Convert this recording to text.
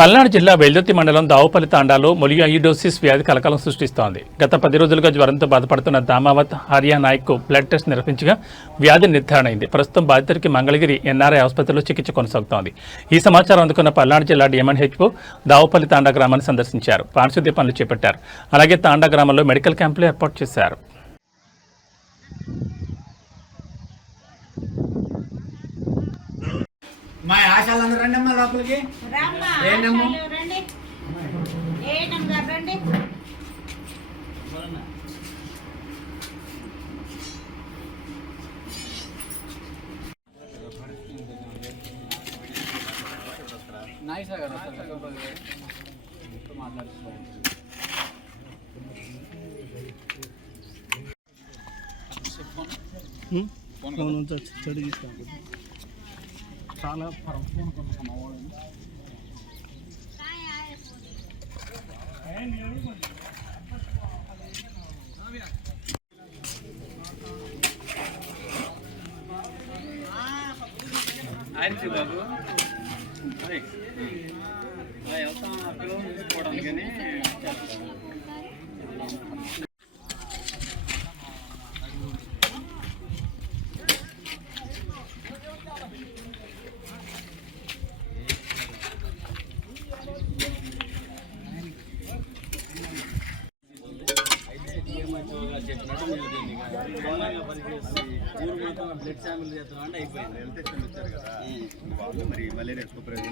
పల్నాడు జిల్లా వెల్దుర్తి మండలం దావుపల్లి తాండాలో మొలియోయిడోసిస్ వ్యాధి కలకలం సృష్టిస్తోంది. గత 10 రోజులుగా జ్వరంతో బాధపడుతున్న దామావత్ హరియా నాయక్కు బ్లడ్ టెస్ట్ నిర్వహించగా వ్యాధి నిర్ధారణ అయింది. ప్రస్తుతం బాధితుడికి మంగళగిరి ఎన్ఆర్ఐ ఆసుపత్రిలో చికిత్స కొనసాగుతోంది. ఈ సమాచారం అందుకున్న పల్నాడు జిల్లా డిఎంఎన్హెచ్ఓ దావుపల్లి తాండా గ్రామాన్ని సందర్శించారు. పారిశుద్ధ్య పనులు చేపట్టారు. అలాగే తాండా గ్రామంలో మెడికల్ క్యాంపులు ఏర్పాటు చేశారు. మా ఆశాలందరూ రండి అమ్మా లోపలికి. చాలా బ్లడ్ శాంపిల్ చేస్తామంటే అయిపోయింది. హెల్త్ ఎక్స్టెంట్ వచ్చారు కదా వాళ్ళు, మరి మలేరియా ఎక్కువ ప్రజలు